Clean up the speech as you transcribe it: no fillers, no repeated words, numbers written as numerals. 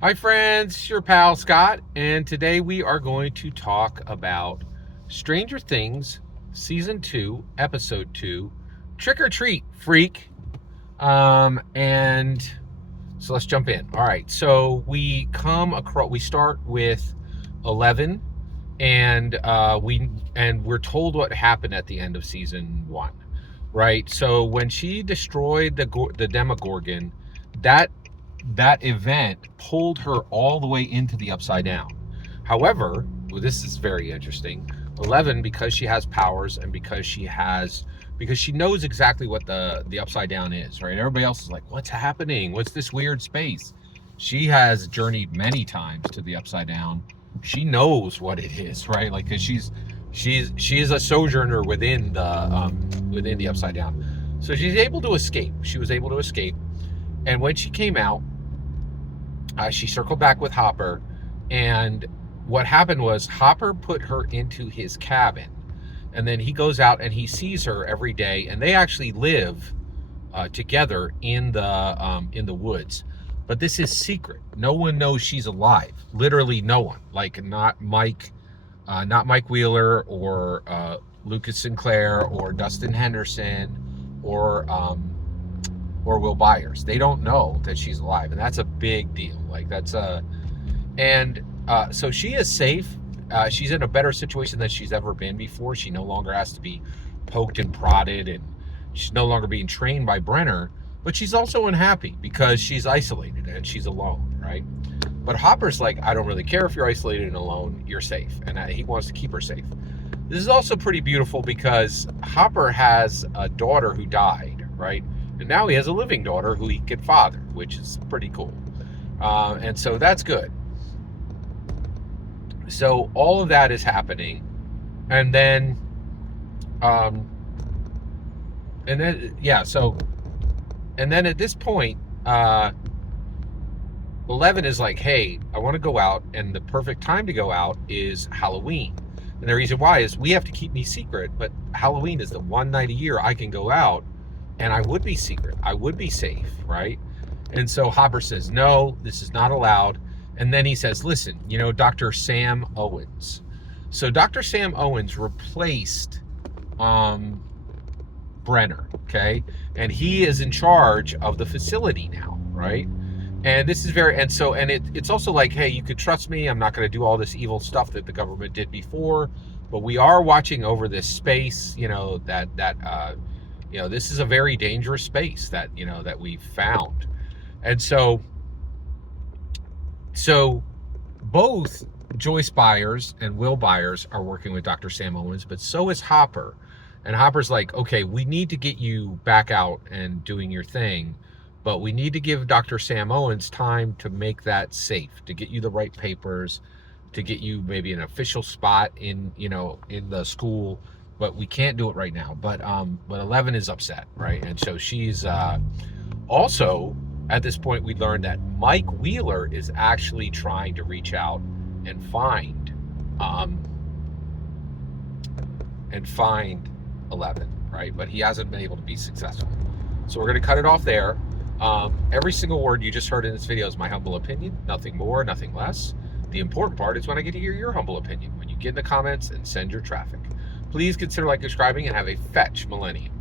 Hi, friends. It's your pal Scott, and today we are going to talk about Stranger Things Season 2, Episode 2, Trick or Treat, Freak. And so let's jump in. All right. So we start with 11, and we're told what happened at the end of Season 1, right? So when she destroyed the Demogorgon, that that event pulled her all the way into the Upside Down. However, well, this is very interesting. 11, because she has powers and because she knows exactly what the Upside Down is, right? Everybody else is like, "What's happening? What's this weird space?" She has journeyed many times to the Upside Down. She knows what it is, right? Like, because she's a sojourner within the Upside Down, so she's able to escape. She was able to escape, and when she came out, she circled back with Hopper, and what happened was Hopper put her into his cabin, and then he goes out and he sees her every day, and they actually live together in the woods. But this is secret. No one knows she's alive. Literally, no one. Like not Mike Wheeler or Lucas Sinclair or Dustin Henderson or Will Byers. They don't know that she's alive, and that's a big deal. Like that's a and so she is safe. She's in a better situation than she's ever been before. She no longer has to be poked and prodded, and she's no longer being trained by Brenner. But she's also unhappy because she's isolated and she's alone, right? But Hopper's like, I don't really care if you're isolated and alone. You're safe, and he wants to keep her safe. This is also pretty beautiful because Hopper has a daughter who died, right? And now he has a living daughter who he could father, which is pretty cool. And so that's good. So all of that is happening. And then, yeah, so, and then at this point, 11 is like, hey, I want to go out, and the perfect time to go out is Halloween. And the reason why is we have to keep me secret, but Halloween is the one night a year I can go out and I would be secret. I would be safe, right? And so Hopper says, no, this is not allowed. And then he says, listen, Dr. Sam Owens. So Dr. Sam Owens replaced Brenner, okay? And he is in charge of the facility now, right? And this is it's also like, hey, you could trust me. I'm not going to do all this evil stuff that the government did before, but we are watching over this space, this is a very dangerous space that we've found. And so both Joyce Byers and Will Byers are working with Dr. Sam Owens, but so is Hopper. And Hopper's like, okay, we need to get you back out and doing your thing, but we need to give Dr. Sam Owens time to make that safe, to get you the right papers, to get you maybe an official spot in the school, but we can't do it right now. But 11 is upset, right? And so she's also, at this point, we learned that Mike Wheeler is actually trying to reach out and find 11, right? But he hasn't been able to be successful. So we're going to cut it off there. Every single word you just heard in this video is my humble opinion, nothing more, nothing less. The important part is when I get to hear your humble opinion, when you get in the comments and send your traffic. Please consider subscribing, and have a fetch millennium.